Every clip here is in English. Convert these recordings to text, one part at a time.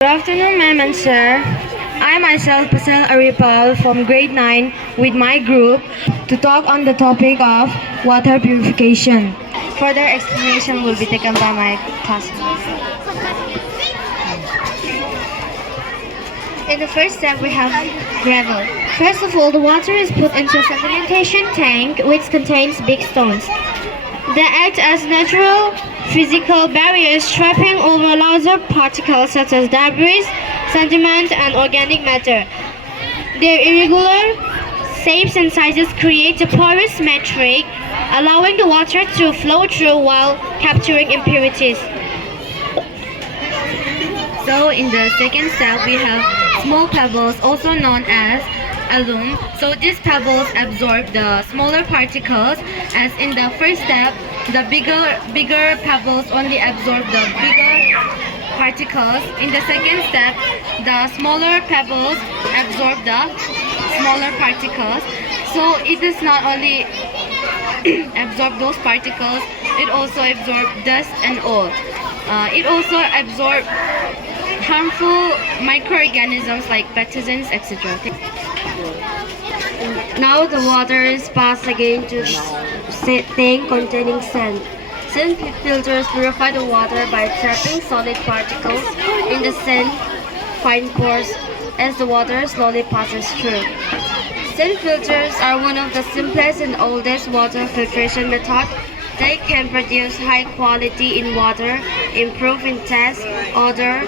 Good afternoon, ma'am and sir. I myself, Pasel Aripal from grade 9 with my group to talk on the topic of water purification. Further explanation will be taken by my classmates. In the first step, we have gravel. First of all, the water is put into a sedimentation tank which contains big stones. They act as natural physical barriers, trapping over larger particles such as debris, sediment, and organic matter. Their irregular shapes and sizes create a porous matrix, allowing the water to flow through while capturing impurities. So in the second step, we have small pebbles, also known as alum. So these pebbles absorb the smaller particles, as in the first step, the bigger pebbles only absorb the bigger particles. In the second step, the smaller pebbles absorb the smaller particles. So it does not only absorb those particles, it also absorbs dust and all. It also absorbs harmful microorganisms like pathogens, etc. Now the water is passed again to tank containing sand. Sand filters purify the water by trapping solid particles in the sand fine pores as the water slowly passes through. Sand filters are one of the simplest and oldest water filtration methods. They can produce high quality in water, improve in taste, odor,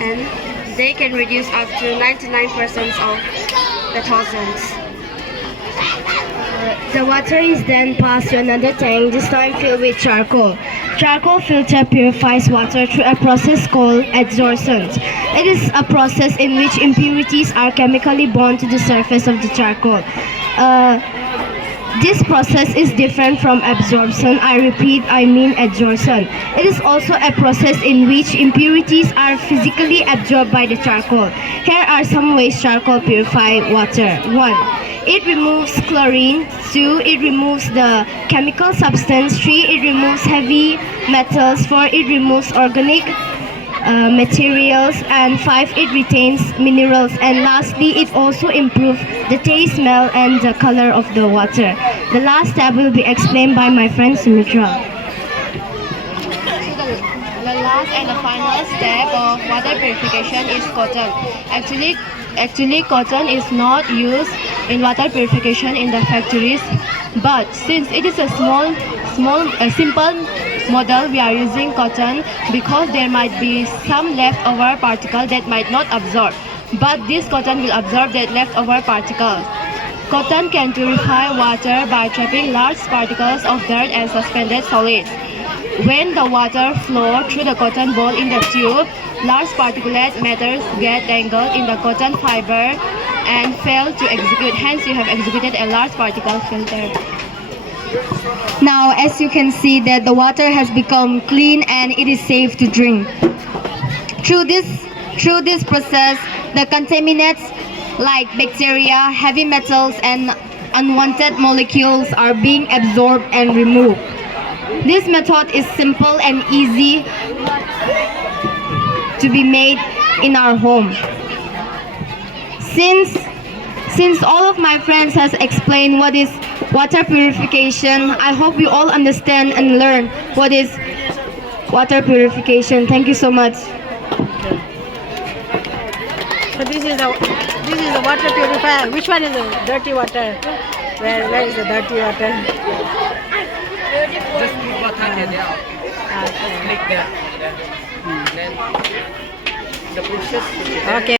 and they can reduce up to 99% of the toxins. The water is then passed to another tank, this time filled with charcoal. Charcoal filter purifies water through a process called adsorption. It is a process in which impurities are chemically bound to the surface of the charcoal. This process is different from absorption. I repeat, I mean adsorption. It is also a process in which impurities are physically absorbed by the charcoal. Here are some ways charcoal purifies water. 1. It removes chlorine. 2. It removes the chemical substance. 3. It removes heavy metals. 4. It removes organic materials, and 5. It retains minerals, and lastly it also improves the taste, smell, and the color of the water. The last step will be explained by my friend Sumitra. The last and the final step of water purification is cotton. Actually cotton is not used in water purification in the factories, but since it is a simple model, we are using cotton because there might be some leftover particle that might not absorb, but this cotton will absorb that leftover particles. Cotton can purify water by trapping large particles of dirt and suspended solids. When the water flows through the cotton ball in the tube, large particulate matters get tangled in the cotton fiber and fail to execute. Hence, you have executed a large particle filter. Now, as you can see that the water has become clean and it is safe to drink. Through this process, the contaminants like bacteria, heavy metals, and unwanted molecules are being absorbed and removed. This method is simple and easy to be made in our home. Since all of my friends has explained what is water purification, I hope you all understand and learn what is water purification. Thank you so much. So this is the water purifier. Which one is the dirty water? Where is the dirty water? Just put water there. Just click there. Then the precious. Okay.